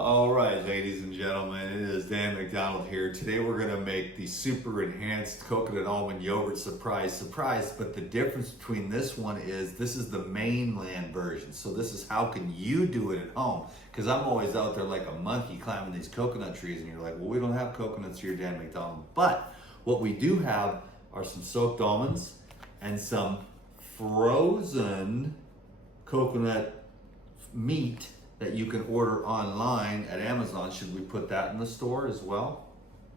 All right, ladies and gentlemen, it is Dan McDonald here. Today we're going to make the super enhanced coconut almond yogurt surprise. But the difference between this one is this is the mainland version. So this is how can you do it at home? Because I'm always out there like a monkey climbing these coconut trees and you're like, well, we don't have coconuts here, Dan McDonald. But what we do have are some soaked almonds and some frozen coconut meat that you can order online at Amazon. Should we put that in the store as well?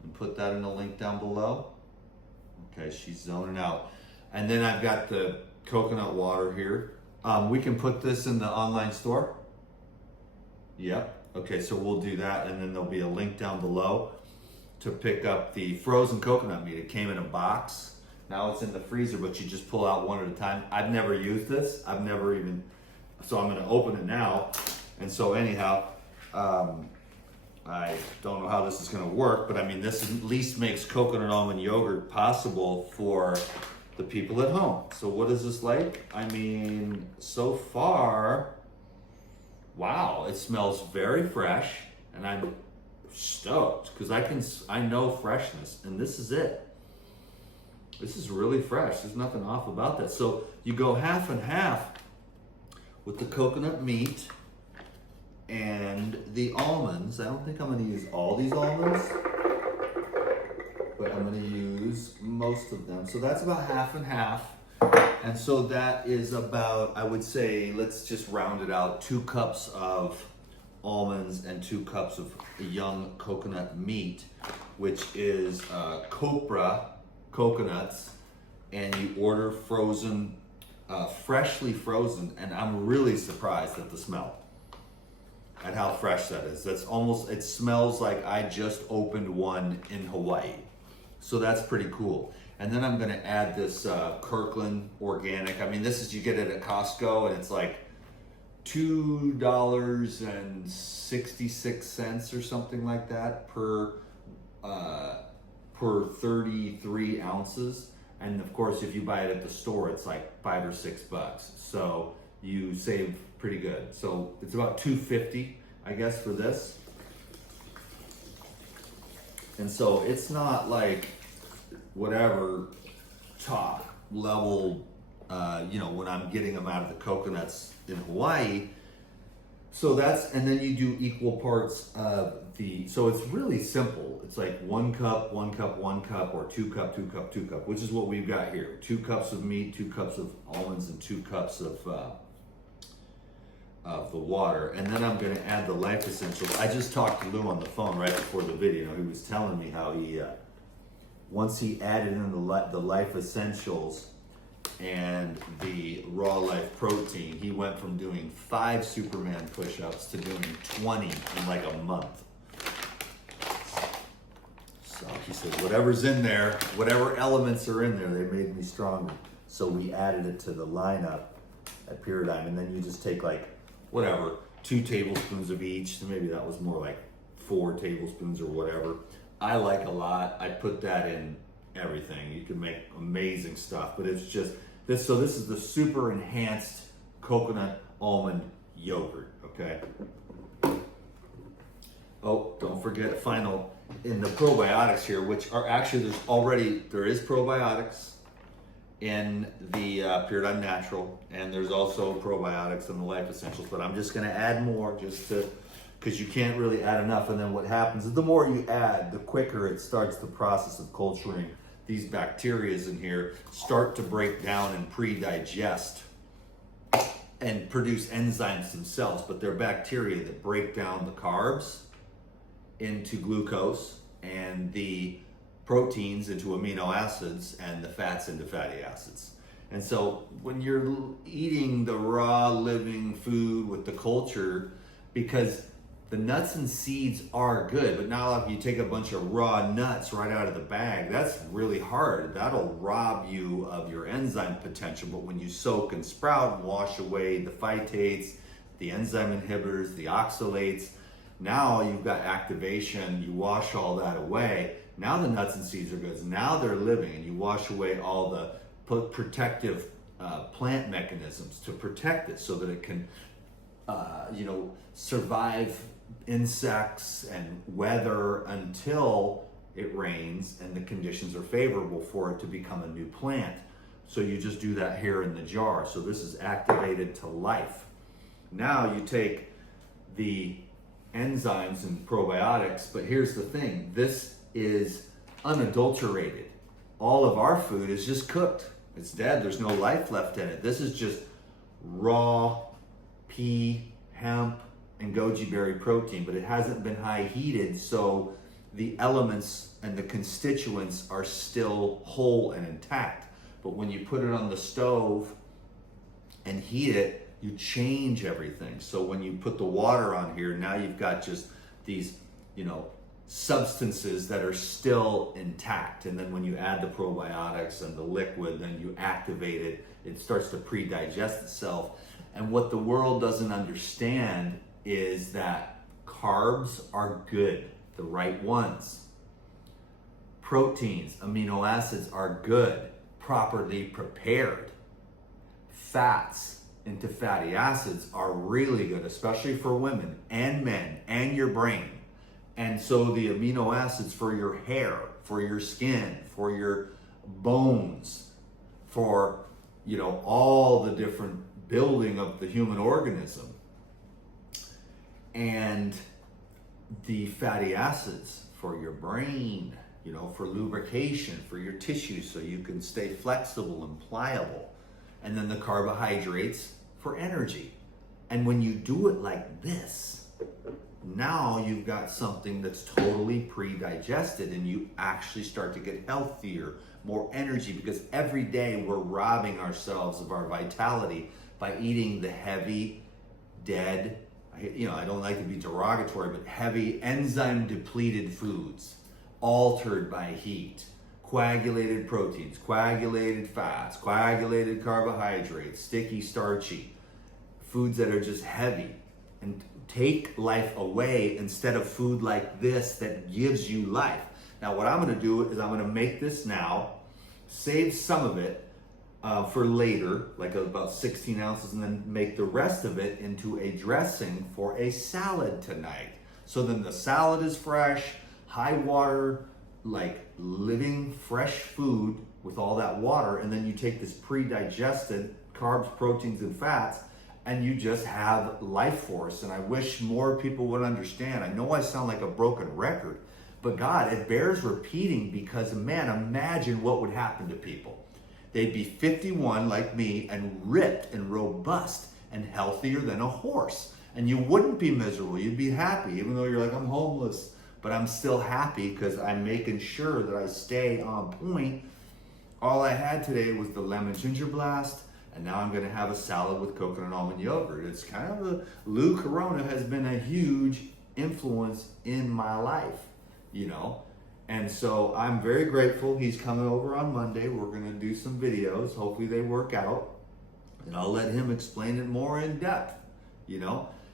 And put that in the link down below. Okay, she's zoning out. And then I've got the coconut water here. We can put this in the online store. Yep. Okay, so we'll do that, and then there'll be a link down below to pick up the frozen coconut meat. It came in a box. Now it's in the freezer, but you just pull out one at a time. I've never used this. So I'm gonna open it now. And so anyhow, I don't know how this is going to work, but I mean, this at least makes coconut almond yogurt possible for the people at home. So what is this like? I mean, so far, wow, it smells very fresh, and I'm stoked because I know freshness, and this is it. This is really fresh. There's nothing off about that. So you go half and half with the coconut meat and the almonds. I don't think I'm going to use all these almonds, but I'm going to use most of them. So that's about half and half. And so that is about, I would say, let's just round it out, 2 cups of almonds and 2 cups of young coconut meat, which is copra coconuts, and you order frozen, freshly frozen, and I'm really surprised at the smell. At how fresh that is. That's almost, it smells like I just opened one in Hawaii. So that's pretty cool. And then I'm gonna add this Kirkland organic. I mean, this is, you get it at Costco, and it's like $2.66 or something like that per 33 ounces. And of course, if you buy it at the store, it's like $5 or $6. So you save pretty good. So it's about $2.50, I guess, for this. And so it's not like whatever top level, when I'm getting them out of the coconuts in Hawaii. So that's, and then you do equal parts of so it's really simple. It's like 1 cup, 1 cup, 1 cup, or 2 cup, 2 cup, 2 cup, which is what we've got here. 2 cups of meat, 2 cups of almonds, and 2 cups of the water. And then I'm going to add the life essentials. I just talked to Lou on the phone right before the video. He was telling me how he, once he added in the life essentials and the raw life protein, he went from doing 5 Superman push-ups to doing 20 in like a month. So he said, whatever's in there, whatever elements are in there, they made me stronger. So we added it to the lineup at Paradigm, and then you just take like, whatever, 2 tablespoons of each. So maybe that was more like 4 tablespoons or whatever. I like a lot. I put that in everything. You can make amazing stuff, but it's just this. So this is the super enhanced coconut almond yogurt, okay? Oh, don't forget final in the probiotics here, which are actually, there is probiotics in the Paradigm Natural, and there's also probiotics in the Life Essentials, but I'm just gonna add more because you can't really add enough. And then what happens is the more you add, the quicker it starts the process of culturing. These bacteria in here start to break down and pre-digest and produce enzymes themselves, but they're bacteria that break down the carbs into glucose and the proteins into amino acids and the fats into fatty acids. And so when you're eating the raw living food with the culture, because the nuts and seeds are good, but now if you take a bunch of raw nuts right out of the bag, that's really hard. That'll rob you of your enzyme potential. But when you soak and sprout and wash away the phytates, the enzyme inhibitors, the oxalates, now you've got activation, you wash all that away. Now the nuts and seeds are good. Now they're living, and you wash away all the protective plant mechanisms to protect it so that it can survive insects and weather until it rains and the conditions are favorable for it to become a new plant. So you just do that here in the jar. So this is activated to life. Now you take the enzymes and probiotics, but here's the thing, this is unadulterated. All of our food is just cooked. It's dead, there's no life left in it. This is just raw pea, hemp, and goji berry protein, but it hasn't been high heated, so the elements and the constituents are still whole and intact. But when you put it on the stove and heat it, you change everything. So when you put the water on here, now you've got just these, substances that are still intact. And then when you add the probiotics and the liquid, then you activate it. It starts to pre-digest itself. And what the world doesn't understand is that carbs are good, the right ones. Proteins, amino acids are good, properly prepared. Fats into fatty acids are really good, especially for women and men and your brain. And so the amino acids for your hair, for your skin, for your bones, for all the different building of the human organism, and the fatty acids for your brain, for lubrication, for your tissues so you can stay flexible and pliable, and then the carbohydrates for energy. And when you do it like this, now you've got something that's totally pre-digested, and you actually start to get healthier, more energy, because every day we're robbing ourselves of our vitality by eating the heavy, dead, I don't like to be derogatory, but heavy enzyme depleted foods, altered by heat, coagulated proteins, coagulated fats, coagulated carbohydrates, sticky, starchy, foods that are just heavy and take life away instead of food like this that gives you life. Now what I'm going to do is I'm going to make this now, save some of it for later, like about 16 ounces, and then make the rest of it into a dressing for a salad tonight. So then the salad is fresh, high water, like living fresh food with all that water, and then you take this pre-digested carbs, proteins, and fats, and you just have life force. And I wish more people would understand. I know I sound like a broken record, but God, it bears repeating, because man, imagine what would happen to people. They'd be 51 like me and ripped and robust and healthier than a horse. And you wouldn't be miserable, you'd be happy, even though you're like, I'm homeless, but I'm still happy because I'm making sure that I stay on point. All I had today was the lemon ginger blast, and now I'm going to have a salad with coconut almond yogurt. It's kind of Lou Corona has been a huge influence in my life, And so I'm very grateful. He's coming over on Monday. We're going to do some videos. Hopefully they work out. And I'll let him explain it more in depth,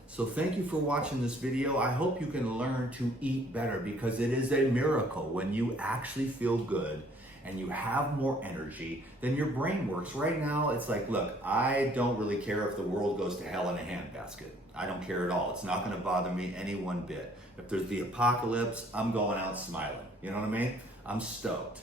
So thank you for watching this video. I hope you can learn to eat better, because it is a miracle when you actually feel good and you have more energy, then your brain works. Right now, it's like, look, I don't really care if the world goes to hell in a handbasket. I don't care at all. It's not going to bother me any one bit. If there's the apocalypse, I'm going out smiling. You know what I mean? I'm stoked.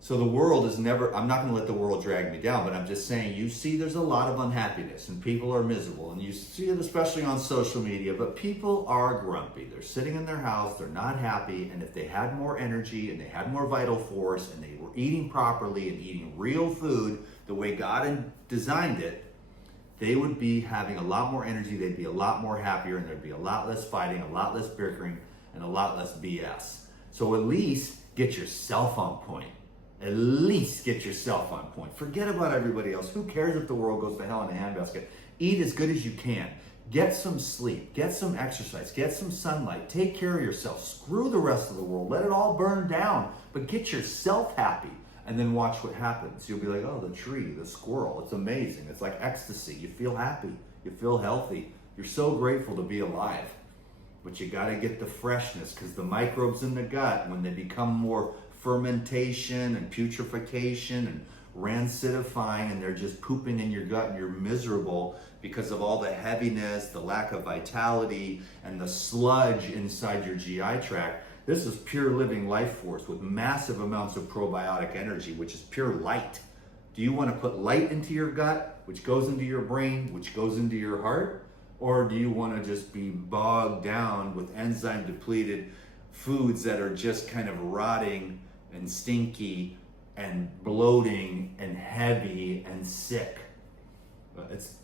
So the world is never, I'm not going to let the world drag me down, but I'm just saying, you see there's a lot of unhappiness and people are miserable, and you see it especially on social media, but people are grumpy. They're sitting in their house, they're not happy, and if they had more energy and they had more vital force and they were eating properly and eating real food the way God designed it, they would be having a lot more energy, they'd be a lot more happier, and there'd be a lot less fighting, a lot less bickering, and a lot less BS. So at least get yourself on point. At least get yourself on point. Forget about everybody else. Who cares if the world goes to hell in a handbasket? Eat as good as you can. Get some sleep. Get some exercise. Get some sunlight. Take care of yourself. Screw the rest of the world. Let it all burn down. But get yourself happy. And then watch what happens. You'll be like, oh, the tree, the squirrel. It's amazing. It's like ecstasy. You feel happy. You feel healthy. You're so grateful to be alive. But you got to get the freshness, because the microbes in the gut, when they become more fermentation and putrefaction and rancidifying and they're just pooping in your gut and you're miserable because of all the heaviness, the lack of vitality, and the sludge inside your GI tract. This is pure living life force with massive amounts of probiotic energy, which is pure light. Do you want to put light into your gut, which goes into your brain, which goes into your heart? Or do you want to just be bogged down with enzyme depleted foods that are just kind of rotting and stinky and bloating and heavy and sick?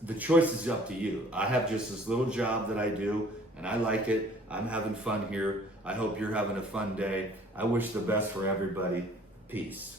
The choice is up to you. I have just this little job that I do and I like it. I'm having fun here. I hope you're having a fun day. I wish the best for everybody. Peace.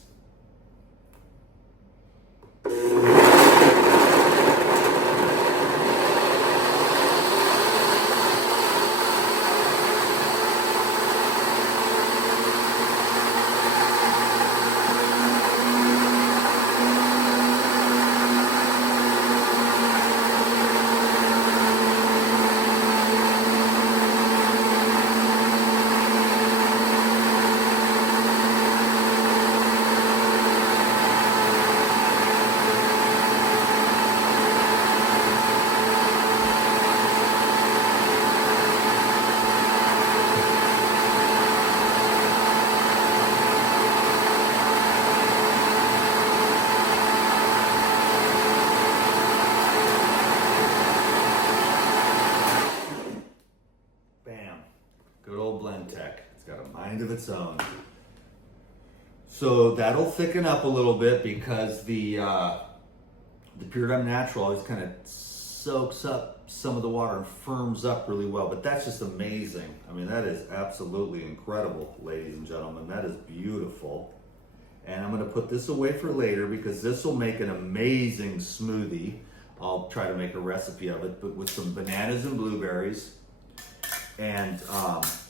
It's got a mind of its own. So that'll thicken up a little bit because the Pure Natural always kind of soaks up some of the water and firms up really well. But that's just amazing. I mean, that is absolutely incredible, ladies and gentlemen. That is beautiful. And I'm going to put this away for later because this will make an amazing smoothie. I'll try to make a recipe of it, but with some bananas and blueberries. And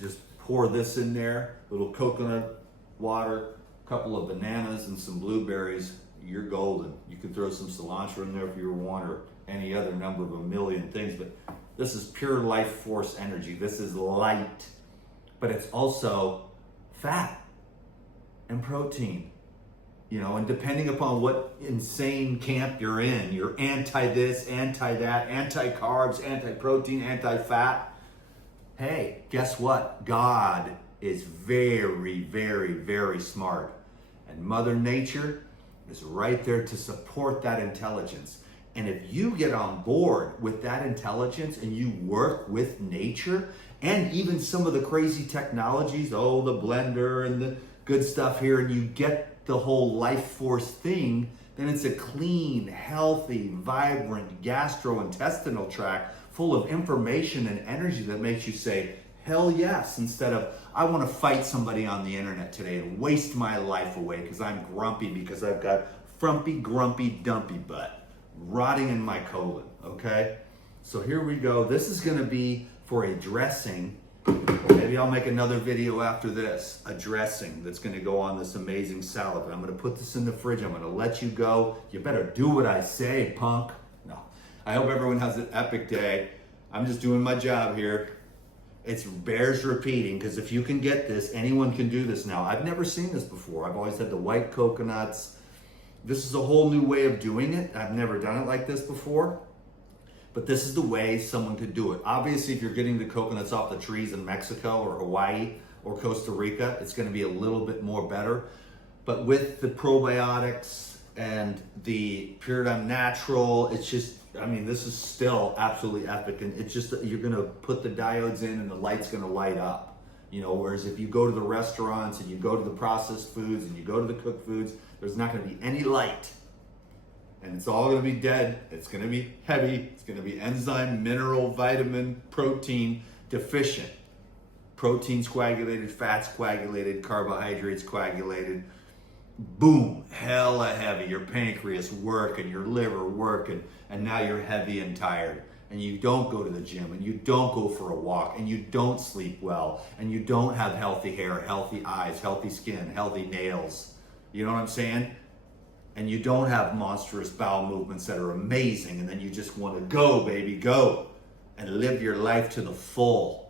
just pour this in there, little coconut water, a couple of bananas and some blueberries. You're golden. You could throw some cilantro in there if you want, or any other number of a million things, but this is pure life force energy. This is light, but it's also fat and protein, you know, and depending upon what insane camp you're in, you're anti this, anti that, anti carbs, anti protein, anti fat. Hey, guess what? God is very, very, very smart. And Mother Nature is right there to support that intelligence. And if you get on board with that intelligence and you work with nature and even some of the crazy technologies, the blender and the good stuff here, and you get the whole life force thing, then it's a clean, healthy, vibrant gastrointestinal tract full of information and energy that makes you say, hell yes, instead of, I want to fight somebody on the internet today and waste my life away because I'm grumpy because I've got frumpy, grumpy, dumpy butt rotting in my colon, okay? So here we go. This is going to be for a dressing. Maybe I'll make another video after this, a dressing that's going to go on this amazing salad. But I'm going to put this in the fridge. I'm going to let you go. You better do what I say, punk. No. I hope everyone has an epic day. I'm just doing my job here. It bears repeating because if you can get this, anyone can do this now. I've never seen this before. I've always had the white coconuts. This is a whole new way of doing it. I've never done it like this before. But this is the way someone could do it. Obviously, if you're getting the coconuts off the trees in Mexico or Hawaii or Costa Rica, it's going to be a little bit more better. But with the probiotics and the Pure Natural, it's just, I mean, this is still absolutely epic. And it's just that you're going to put the diodes in and the light's going to light up. You know, whereas if you go to the restaurants and you go to the processed foods and you go to the cooked foods, there's not going to be any light. And it's all going to be dead. It's going to be heavy. It's going to be enzyme, mineral, vitamin, protein deficient. Proteins coagulated, fats coagulated, carbohydrates coagulated. Boom, hella heavy. Your pancreas working, your liver working, and now you're heavy and tired. And you don't go to the gym, and you don't go for a walk, and you don't sleep well, and you don't have healthy hair, healthy eyes, healthy skin, healthy nails. You know what I'm saying? And you don't have monstrous bowel movements that are amazing, and then you just want to go, baby, go, and live your life to the full.